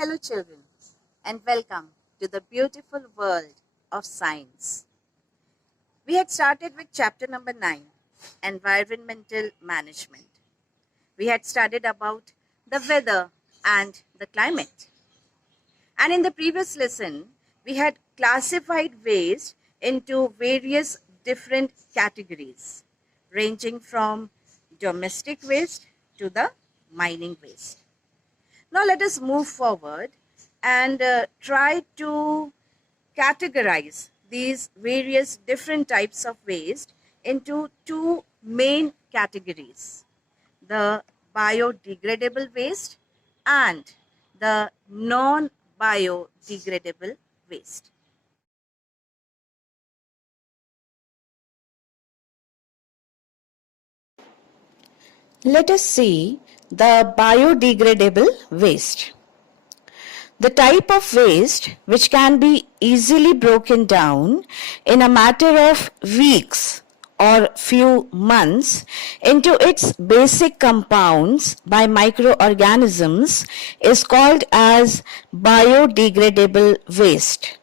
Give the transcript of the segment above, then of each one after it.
Hello children, and welcome to the beautiful world of science. We had started with chapter number 9, Environmental Management. We had studied about the weather and the climate. And in the previous lesson, we had classified waste into various different categories, ranging from domestic waste to the mining waste. Now let us move forward and try to categorize these various different types of waste into two main categories: the biodegradable waste and the non-biodegradable waste. Let us see the biodegradable waste. The type of waste which can be easily broken down in a matter of weeks or few months into its basic compounds by microorganisms is called as biodegradable waste.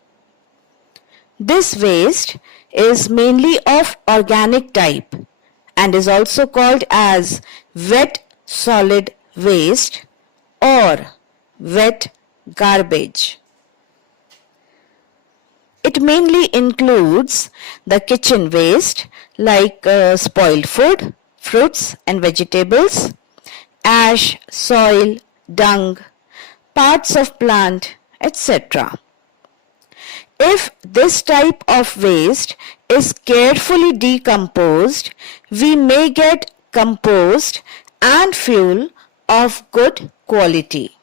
This waste is mainly of organic type and is also called as wet solid waste or wet garbage. It mainly includes the kitchen waste like spoiled food, fruits and vegetables, ash, soil, dung, parts of plant, etc. If this type of waste is carefully decomposed, we may get compost and fuel of good quality.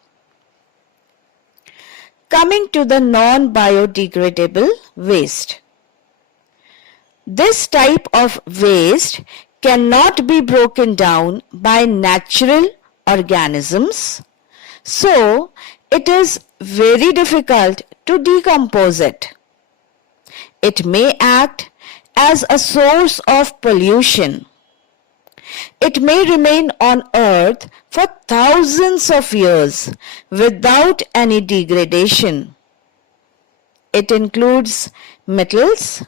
Coming to the non-biodegradable waste. This type of waste cannot be broken down by natural organisms, so it is very difficult to decompose it. It may act as a source of pollution. It may remain on earth for thousands of years without any degradation. It includes metals,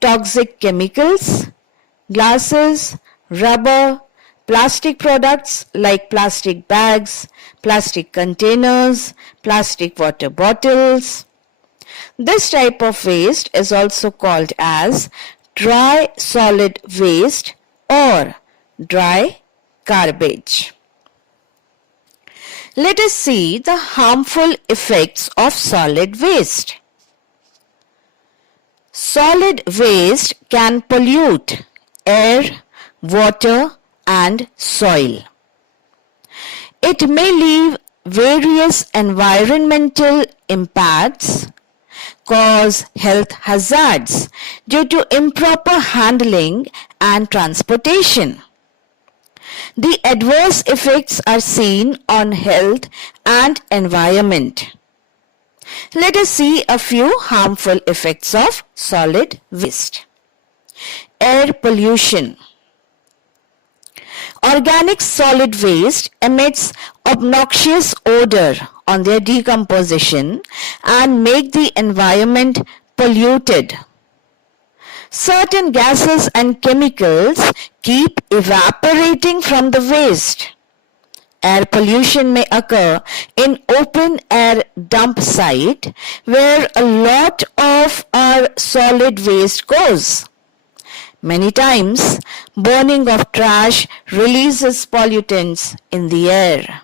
toxic chemicals, glasses, rubber, plastic products like plastic bags, plastic containers, plastic water bottles. This type of waste is also called as dry solid waste or dry garbage. Let us see the harmful effects of solid waste. Solid waste can pollute air, water, and soil. It may leave various environmental impacts, cause health hazards due to improper handling and transportation. The adverse effects are seen on health and environment. Let us see a few harmful effects of solid waste. Air pollution. Organic solid waste emits obnoxious odor on their decomposition and make the environment polluted. Certain gases and chemicals keep evaporating from the waste. Air pollution may occur in open air dump site where a lot of our solid waste goes. Many times, burning of trash releases pollutants in the air.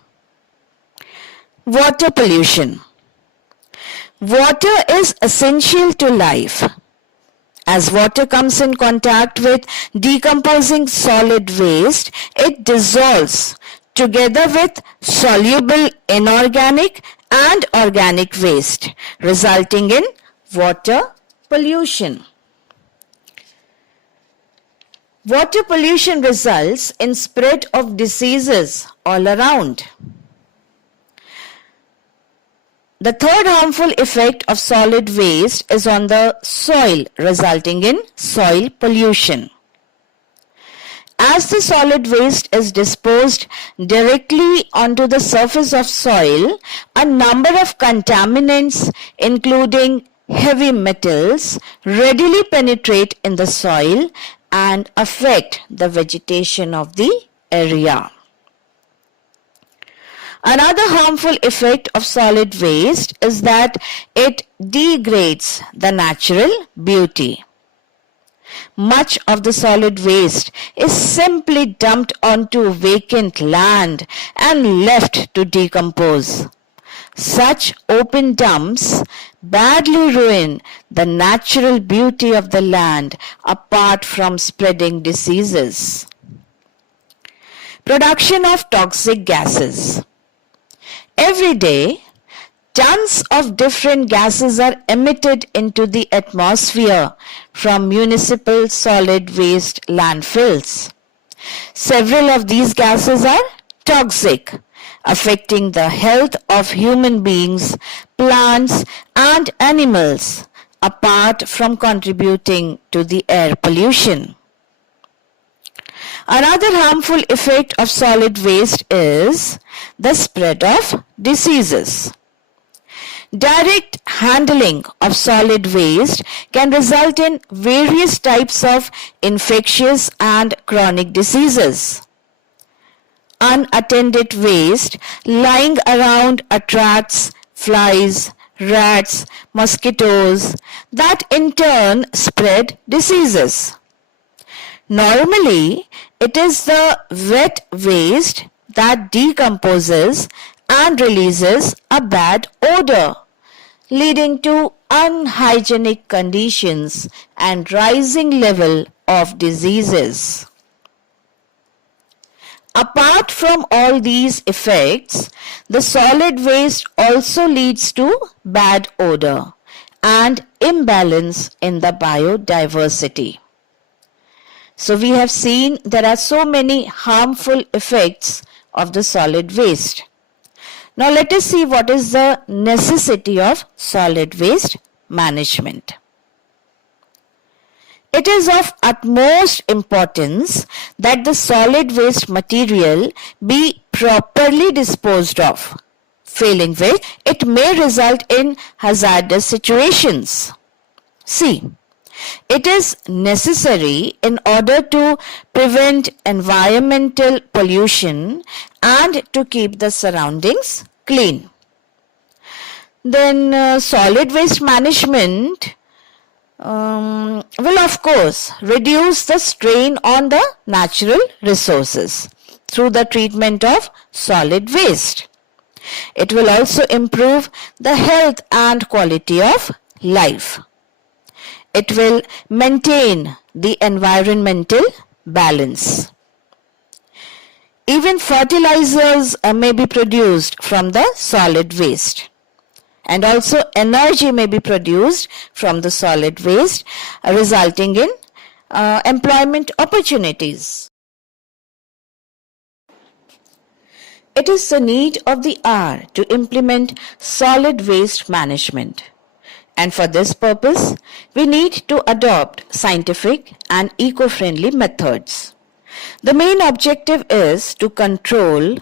Water pollution. Water is essential to life. As water comes in contact with decomposing solid waste, it dissolves together with soluble inorganic and organic waste, resulting in water pollution. Water pollution results in spread of diseases all around. The third harmful effect of solid waste is on the soil, resulting in soil pollution. As the solid waste is disposed directly onto the surface of soil, a number of contaminants, including heavy metals, readily penetrate in the soil and affect the vegetation of the area. Another harmful effect of solid waste is that it degrades the natural beauty. Much of the solid waste is simply dumped onto vacant land and left to decompose. Such open dumps badly ruin the natural beauty of the land apart from spreading diseases. Production of toxic gases. Every day, tons of different gases are emitted into the atmosphere from municipal solid waste landfills. Several of these gases are toxic, affecting the health of human beings, plants, and animals, apart from contributing to the air pollution. Another harmful effect of solid waste is the spread of diseases. Direct handling of solid waste can result in various types of infectious and chronic diseases. Unattended waste lying around attracts flies, rats, mosquitoes that in turn spread diseases. Normally, it is the wet waste that decomposes and releases a bad odor, leading to unhygienic conditions and rising level of diseases. Apart from all these effects, the solid waste also leads to bad odor and imbalance in the biodiversity. So we have seen there are so many harmful effects of the solid waste. Now let us see what is the necessity of solid waste management. It is of utmost importance that the solid waste material be properly disposed of, failing which it may result in hazardous situations. See, it is necessary in order to prevent environmental pollution and to keep the surroundings clean. Then solid waste management will of course reduce the strain on the natural resources through the treatment of solid waste. It will also improve the health and quality of life. It will maintain the environmental balance. Even fertilizers may be produced from the solid waste. And also energy may be produced from the solid waste, resulting in employment opportunities. It is the need of the hour to implement solid waste management. And for this purpose, we need to adopt scientific and eco-friendly methods. The main objective is to control,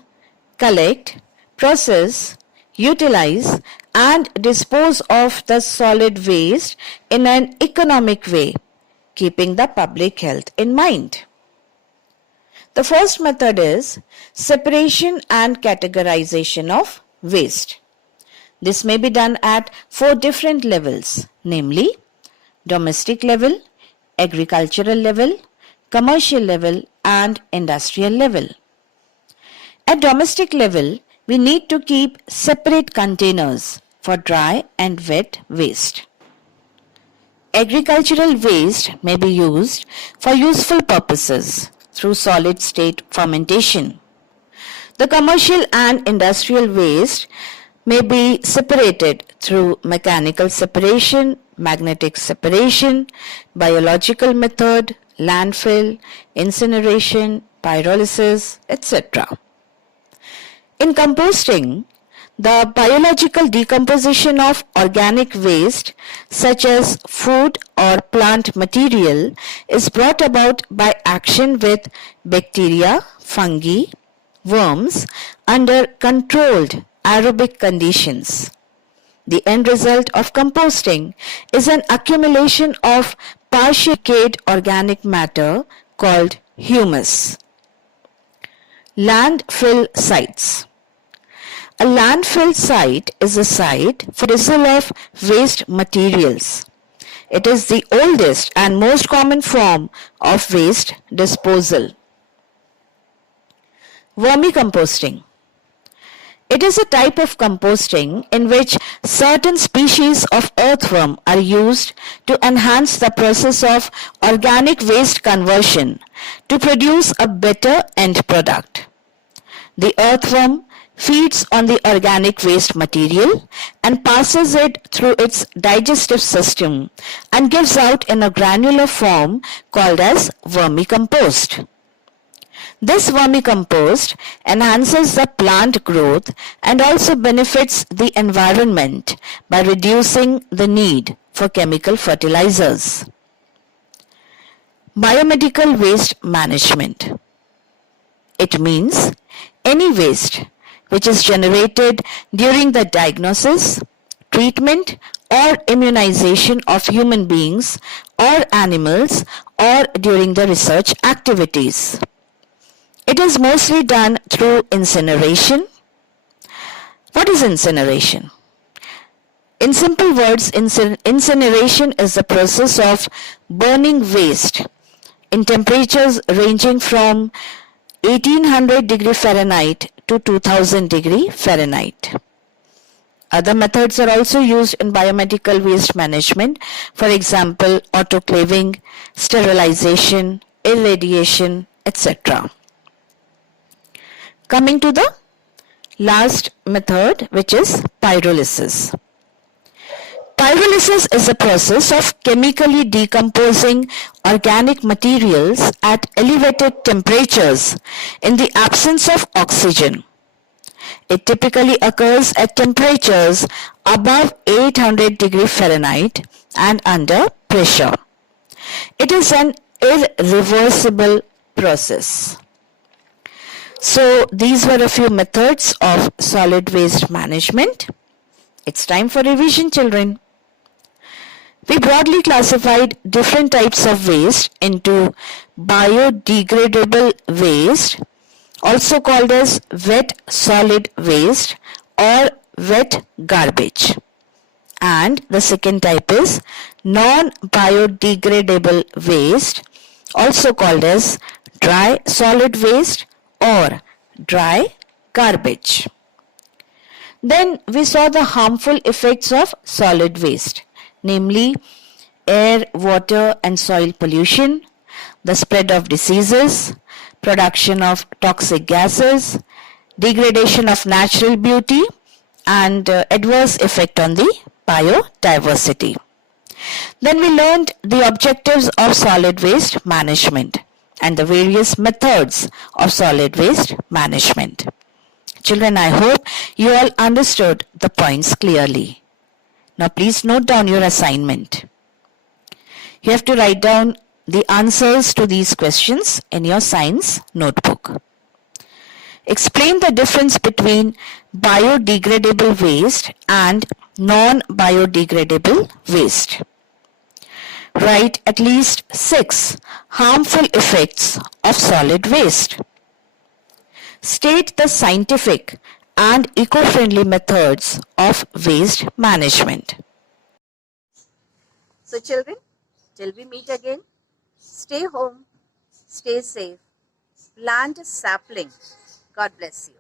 collect, process, utilize, and dispose of the solid waste in an economic way, keeping the public health in mind. The first method is separation and categorization of waste. This may be done at 4 different levels, namely domestic level, agricultural level, commercial level, and industrial level. At domestic level, we need to keep separate containers for dry and wet waste. Agricultural waste may be used for useful purposes through solid state fermentation. The commercial and industrial waste may be separated through mechanical separation, magnetic separation, biological method, landfill, incineration, pyrolysis, etc. In composting, The biological decomposition of organic waste, such as food or plant material, is brought about by action with bacteria, fungi, worms under controlled aerobic conditions. The end result of composting is an accumulation of partially decayed organic matter called humus. Landfill sites. A landfill site is a site for disposal of waste materials. It is the oldest and most common form of waste disposal. Vermicomposting. It is a type of composting in which certain species of earthworm are used to enhance the process of organic waste conversion to produce a better end product. The earthworm feeds on the organic waste material and passes it through its digestive system and gives out in a granular form called as vermicompost. This vermicompost enhances the plant growth and also benefits the environment by reducing the need for chemical fertilizers. Biomedical waste management. It means any waste which is generated during the diagnosis, treatment, or immunization of human beings or animals or during the research activities. It is mostly done through incineration. What is incineration? In simple words, incineration is the process of burning waste in temperatures ranging from 1800 degree Fahrenheit to 2000 degree Fahrenheit. Other methods are also used in biomedical waste management, for example, autoclaving, sterilization, irradiation, etc. Coming to the last method, which is pyrolysis. Pyrolysis is a process of chemically decomposing organic materials at elevated temperatures in the absence of oxygen. It typically occurs at temperatures above 800 degree Fahrenheit and under pressure. It is an irreversible process. So these were a few methods of solid waste management. It's time for revision, children. We broadly classified different types of waste into biodegradable waste, also called as wet solid waste or wet garbage. And the second type is non-biodegradable waste, also called as dry solid waste or dry garbage. Then we saw the harmful effects of solid waste, namely air, water and soil pollution, the spread of diseases, production of toxic gases, degradation of natural beauty and adverse effect on the biodiversity. Then we learned the objectives of solid waste management and the various methods of solid waste management. Children, I hope you all understood the points clearly. Now please note down your assignment. You have to write down the answers to these questions in your science notebook. Explain the difference between biodegradable waste and non-biodegradable waste. Write at least 6 harmful effects of solid waste. State the scientific and eco-friendly methods of waste management. So children, till we meet again, stay home, stay safe, plant a sapling. God bless you.